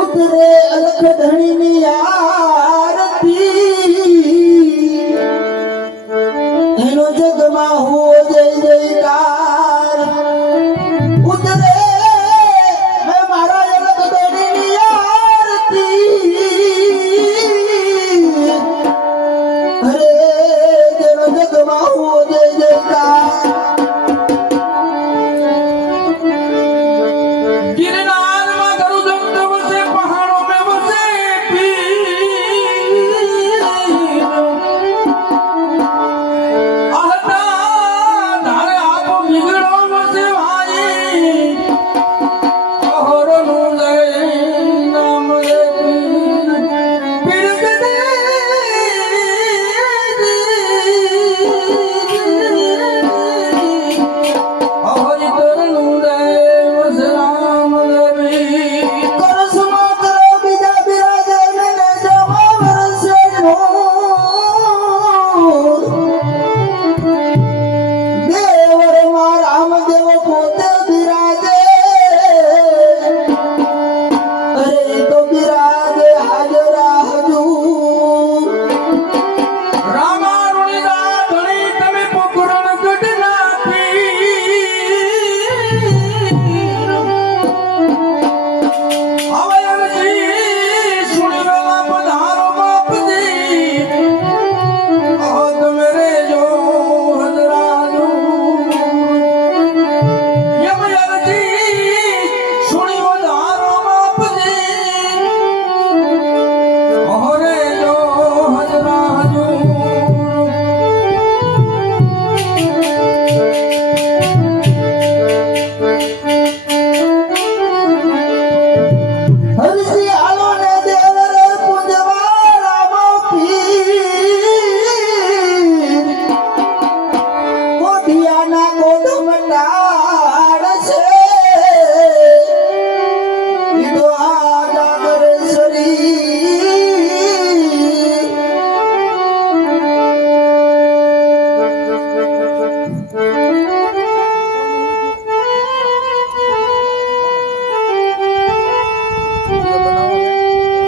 ઉતરે અલખ ધણી ની આરતી. એનો જગમાં હો જય જયકાર. ઉતરે મારા અલખ ધણી ની આરતી. અરે જેનો જગમાં હો જય